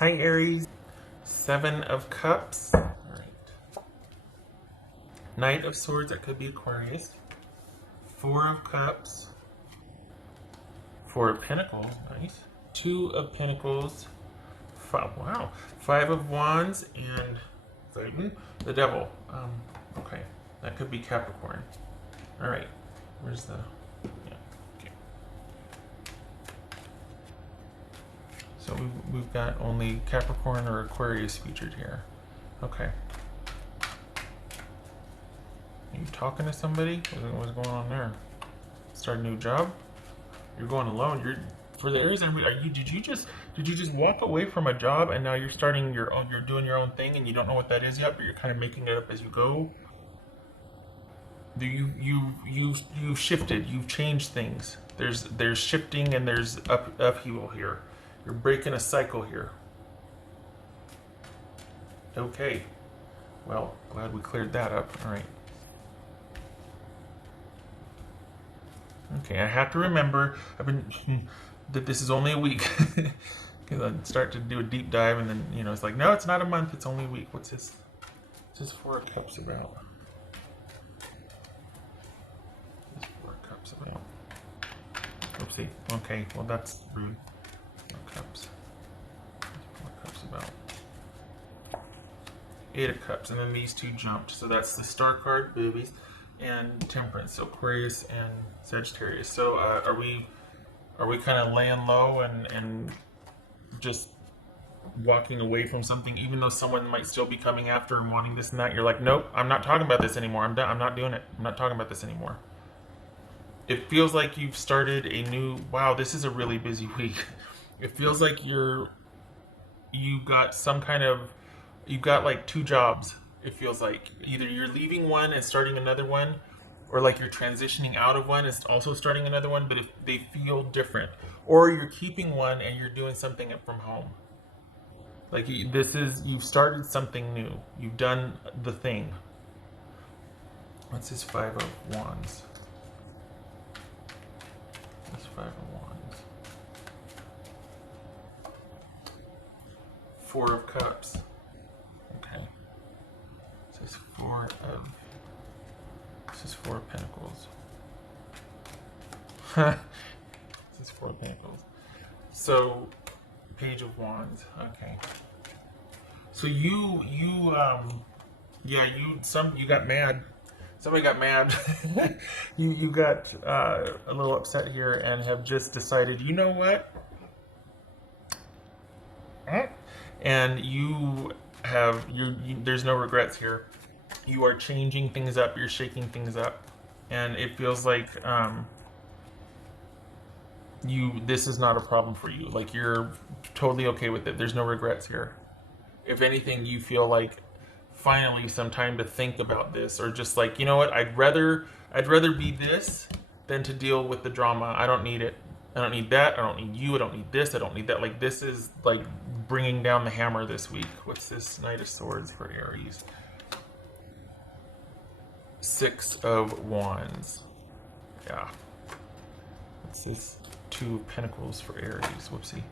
Hi, Aries. Seven of Cups. All right. Knight of Swords, that could be Aquarius. Four of Cups. Four of Pentacles, nice. Two of Pentacles. Wow. Five of Wands and the Devil. Okay, that could be Capricorn. All right, where's the? Yeah. Okay. So we've got only Capricorn or Aquarius featured here. Okay. Are you talking to somebody? What's going on there? Start a new job? You're going alone. You're for the Aries. Did you just walk away from a job and now you're starting your own? You're doing your own thing and you don't know what that is yet, but you're kind of making it up as you go. You shifted. You've changed things. There's shifting and there's upheaval here. You're breaking a cycle here. Okay. Well, glad we cleared that up. All right. Okay, I have to remember that this is only a week because I'd start to do a deep dive and then it's like, no, it's not a month, it's only a week. What's this? What's this Four of Cups about? What's Four of Cups about? Oopsie. Okay, well that's rude. Four Cups. What's Four of Cups about? Eight of Cups, and then these two jumped. So that's the Star card, boobies, and Temperance. So Aquarius and Sagittarius. So are we kind of laying low and just walking away from something, even though someone might still be coming after and wanting this and that? You're like, nope, I'm not talking about this anymore. I'm done. I'm not doing it. I'm not talking about this anymore. It feels like you've started a new. Wow, this is a really busy week. It feels like you've got some kind of. You've got like two jobs. It feels like either you're leaving one and starting another one, or like you're transitioning out of one and also starting another one, but if they feel different, or you're keeping one and you're doing something from home. Like you've started something new. You've done the thing. What's this Five of Wands? This Five of Wands. Four of Cups. Okay. This is Four of Pentacles. This is Four of Pentacles. So, Page of Wands. Okay. So you got mad. Somebody got mad. you got a little upset here and have just decided, you know what? And there's no regrets here. You are changing things up. You're shaking things up, and it feels like this is not a problem for you. Like you're totally okay with it. There's no regrets here. If anything, you feel like finally some time to think about this, or just like, you know what, I'd rather be this than to deal with the drama. I don't need it. I don't need that. I don't need you. I don't need this. I don't need that. Like this is like bringing down the hammer this week. What's this Knight of Swords for Aries? Six of Wands. Yeah. What's this Two of Pentacles for Aries? Whoopsie.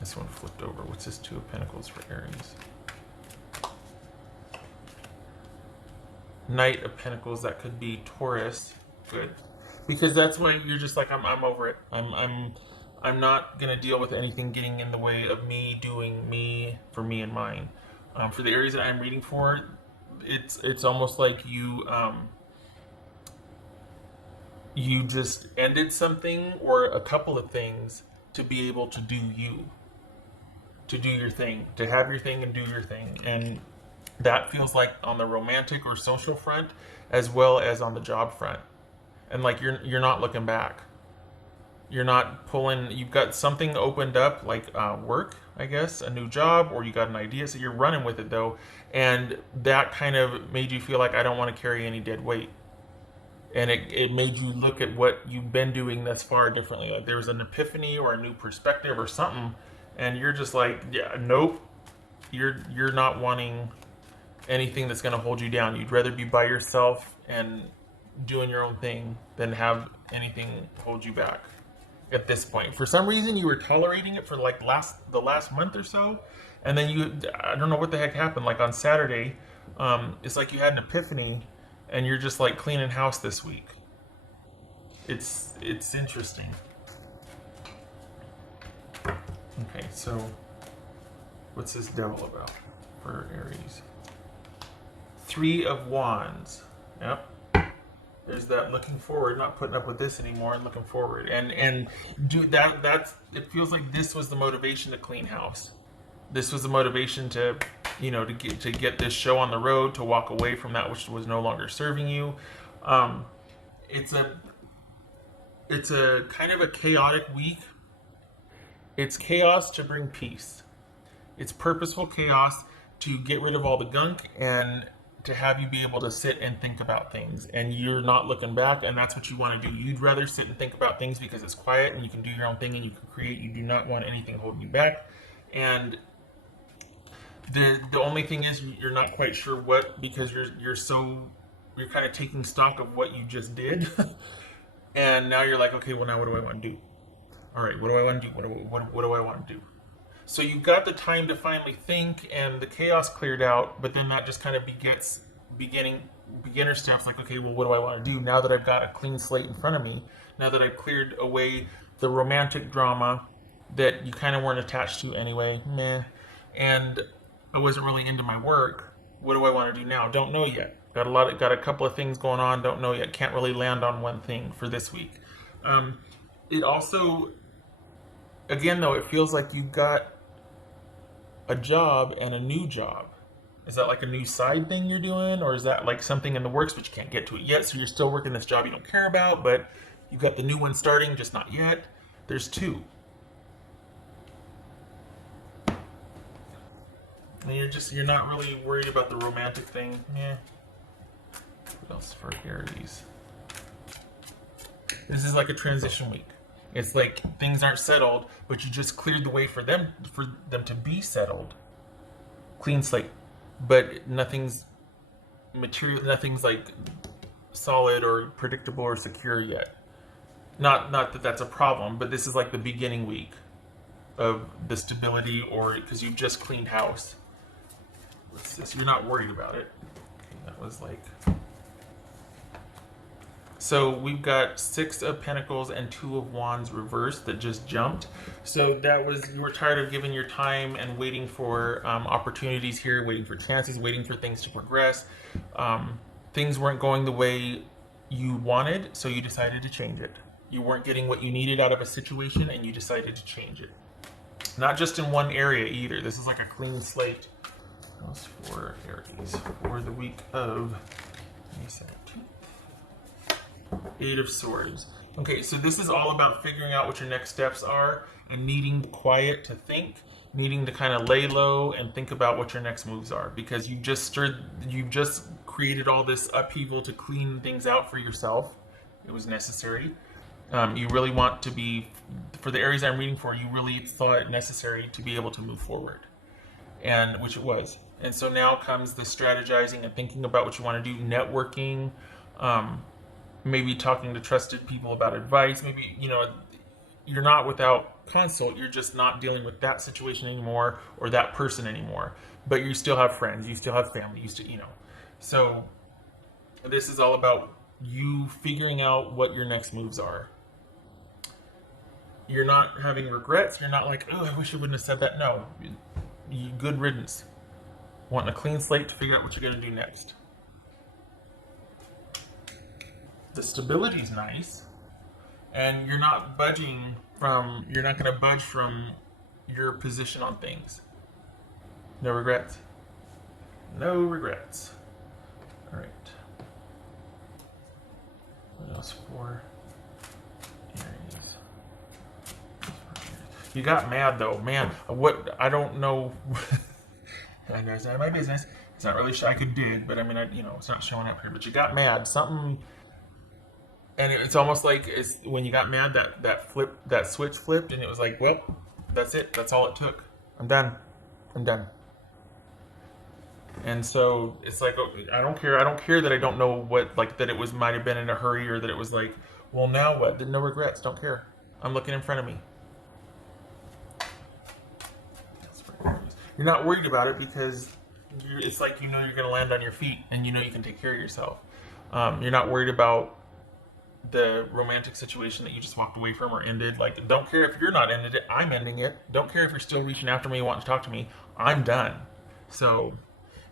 This one flipped over. What's this Two of Pentacles for Aries? Knight of Pentacles, that could be Taurus. Good. Because that's why you're just like, I'm over it. I'm not gonna deal with anything getting in the way of me doing me for me and mine. For the Aries that I'm reading for, it's almost like you just ended something or a couple of things to be able to do you, to do your thing, to have your thing and do your thing. And that feels like on the romantic or social front as well as on the job front. And like you're not looking back. You're not pulling. You've got something opened up, like work, I guess, a new job, or you got an idea. So you're running with it though, and that kind of made you feel like I don't want to carry any dead weight. And it made you look at what you've been doing thus far differently. Like there was an epiphany or a new perspective or something, and you're just like, yeah, nope. You're not wanting anything that's going to hold you down. You'd rather be by yourself and doing your own thing than have anything hold you back. at this point. For some reason, you were tolerating it for like the last month or so, and then I don't know what the heck happened. Like on Saturday, it's like you had an epiphany, and you're just like cleaning house this week. It's interesting. Okay, so what's this devil about for Aries? 3 of Wands. Yep. There's that looking forward, not putting up with this anymore, and looking forward. And do that's it feels like this was the motivation to clean house. This was the motivation to, you know, to get this show on the road, to walk away from that which was no longer serving you. It's a kind of a chaotic week. It's chaos to bring peace. It's purposeful chaos to get rid of all the gunk and to have you be able to sit and think about things, and you're not looking back, and that's what you want to do. You'd rather sit and think about things because it's quiet and you can do your own thing and you can create. You do not want anything holding you back. And the only thing is you're not quite sure what, because you're kind of taking stock of what you just did. And now you're like, okay, well, now what do I want to do? All right, what do I want to do? What do I want to do? So you've got the time to finally think, and the chaos cleared out, but then that just kind of begets beginner steps, like, okay, well, what do I want to do now that I've got a clean slate in front of me, now that I've cleared away the romantic drama that you kind of weren't attached to anyway, meh, and I wasn't really into my work. What do I want to do now? Don't know yet. Got a couple of things going on, don't know yet, can't really land on one thing for this week. It also, again, though, it feels like you've got a job and a new job. Is that like a new side thing you're doing, or is that like something in the works but you can't get to it yet, so you're still working this job you don't care about, but you've got the new one starting, just not yet? There's 2. And you're not really worried about the romantic thing. Yeah. What else for Aries? This is like a transition week. It's like things aren't settled, but you just cleared the way for them to be settled. Clean slate. But nothing's material, nothing's like solid or predictable or secure yet. Not that that's a problem, but this is like the beginning week of the stability, or because you've just cleaned house. What's this? You're not worried about it. Okay, that was like... So we've got 6 of Pentacles and 2 of Wands reversed that just jumped. So that was, you were tired of giving your time and waiting for opportunities here, waiting for chances, waiting for things to progress. Things weren't going the way you wanted, so you decided to change it. You weren't getting what you needed out of a situation, and you decided to change it. Not just in one area either. This is like a clean slate. That was for Aries for the week of May 17th. 8 of Swords. Okay, so this is all about figuring out what your next steps are and needing quiet to think, needing to kind of lay low and think about what your next moves are, because you've just created all this upheaval to clean things out for yourself. It was necessary. You really want to be, for the Aries I'm reading for, you really thought it necessary to be able to move forward, and which it was. And so now comes the strategizing and thinking about what you want to do, networking, maybe talking to trusted people about advice. Maybe, you know, you're not without consult, you're just not dealing with that situation anymore or that person anymore, but you still have friends, you still have family, you still, you know. So this is all about you figuring out what your next moves are. You're not having regrets. You're not like, oh, I wish I wouldn't have said that. No, good riddance. Wanting a clean slate to figure out what you're going to do next. The stability's nice, and you're not budging from, you're not going to budge from your position on things. No regrets. No regrets. All right. What else for Aries? You got mad though, man. What, I don't know. I know it's not my business. It's not really. I could dig, but I mean, you know, it's not showing up here. But you got mad. Something. And it's almost like it's when you got mad that switch flipped, and it was like, well, that's it. That's all it took. I'm done. I'm done. And so it's like, oh, I don't care. I don't care that I don't know what, like, that it was might have been in a hurry, or that it was like, well, now what? No regrets. Don't care. I'm looking in front of me. You're not worried about it because it's like you know you're going to land on your feet and you know you can take care of yourself. You're not worried about the romantic situation that you just walked away from or ended. Like, don't care if you're not ended it. I'm ending it. Don't care if you're still reaching after me, wanting to talk to me. I'm done. So,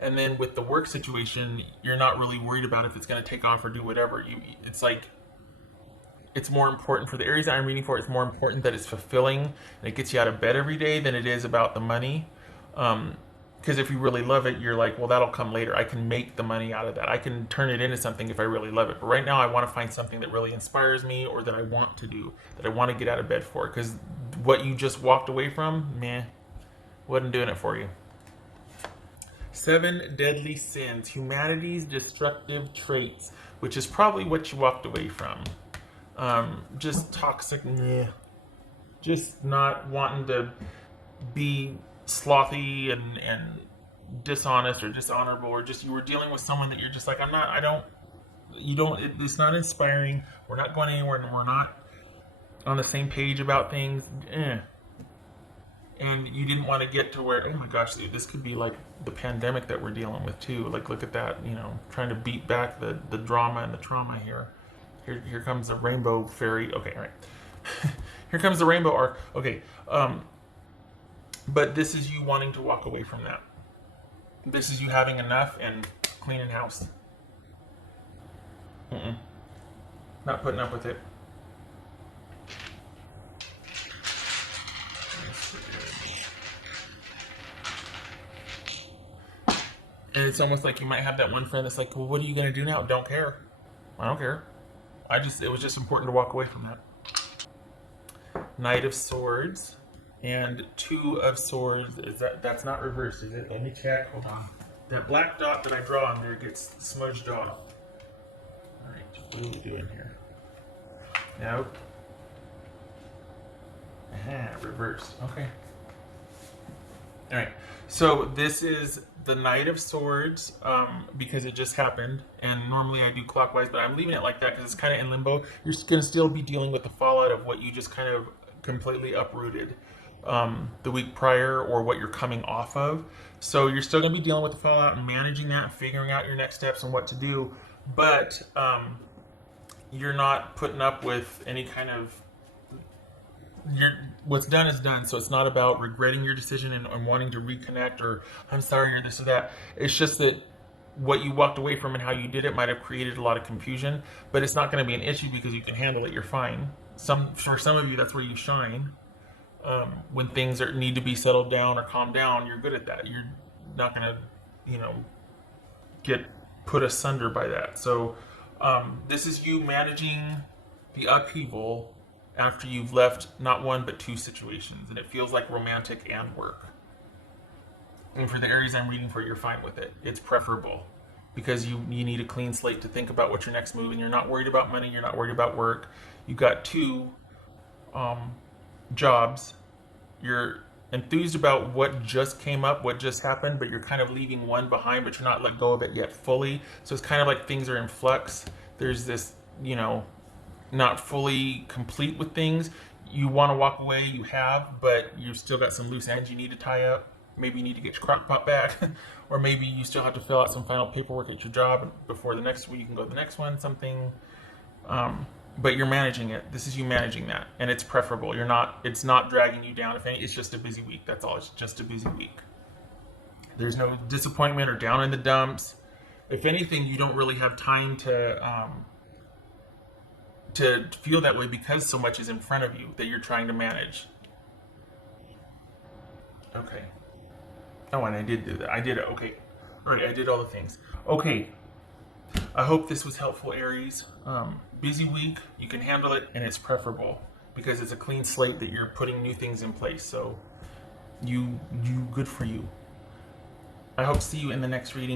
and then with the work situation, you're not really worried about if it's going to take off or do whatever. It's like, it's more important for the Aries that I'm reading for. It's more important that it's fulfilling and it gets you out of bed every day than it is about the money. Because if you really love it, you're like, well, that'll come later. I can make the money out of that. I can turn it into something if I really love it. But right now, I want to find something that really inspires me or that I want to do, that I want to get out of bed for. Because what you just walked away from, meh, wasn't doing it for you. 7 deadly sins, humanity's destructive traits, which is probably what you walked away from. Just toxic, meh. Just not wanting to be slothy and dishonest or dishonorable, or just you were dealing with someone that you're just like, it's not inspiring. We're not going anywhere and we're not on the same page about things. And you didn't want to get to where, oh my gosh, this could be like the pandemic that we're dealing with too. Like, look at that, trying to beat back the drama and the trauma here. Here comes the rainbow fairy. Okay, all right. Here comes the rainbow arc. Okay, but this is you wanting to walk away from that. This is you having enough and cleaning house. Not putting up with it. And it's almost like you might have that one friend that's like, well, what are you going to do now? Don't care. I don't care. It was just important to walk away from that. Knight of Swords and 2 of Swords. That's not reversed, is it? Let me check. Hold on. That black dot that I draw on there gets smudged off. All right, what are we doing here? Nope. Reversed. Okay. All right. So this is the Knight of Swords because it just happened, and normally I do clockwise, but I'm leaving it like that because it's kind of in limbo. You're going to still be dealing with the fallout of what you just kind of completely uprooted the week prior, or what you're coming off of. So you're still going to be dealing with the fallout and managing that and figuring out your next steps and what to do, but you're not putting up with any kind of what's done is done. So it's not about regretting your decision and wanting to reconnect or I'm sorry or this or that. It's just that what you walked away from and how you did it might have created a lot of confusion, but it's not going to be an issue because you can handle it. You're fine. For some of you, that's where you shine. When things need to be settled down or calmed down, you're good at that. You're not going to, get put asunder by that. So this is you managing the upheaval after you've left not 1 but 2 situations, and it feels like romantic and work. And for the Aries I'm reading for, you're fine with it. It's preferable because you need a clean slate to think about what your next move, and you're not worried about money, you're not worried about work. You got 2 jobs. You're enthused about what just came up, what just happened, but you're kind of leaving 1 behind, but you're not let go of it yet fully. So it's kind of like things are in flux. There's this, not fully complete with things. You want to walk away, you have, but you've still got some loose ends you need to tie up. Maybe you need to get your crock pot back, or maybe you still have to fill out some final paperwork at your job before the next week you can go to the next one, something. But you're managing it. This is you managing that, and it's preferable. It's not dragging you down. If any, it's just a busy week. That's all. It's just a busy week. There's no disappointment or down in the dumps. If anything, you don't really have time to feel that way because so much is in front of you that you're trying to manage. Okay. Oh, and I did do that. I did it. Okay. All right, I did all the things. Okay. I hope this was helpful, Aries. Busy week, you can handle it, and it's preferable because it's a clean slate that you're putting new things in place. So you good for you. I hope to see you in the next reading.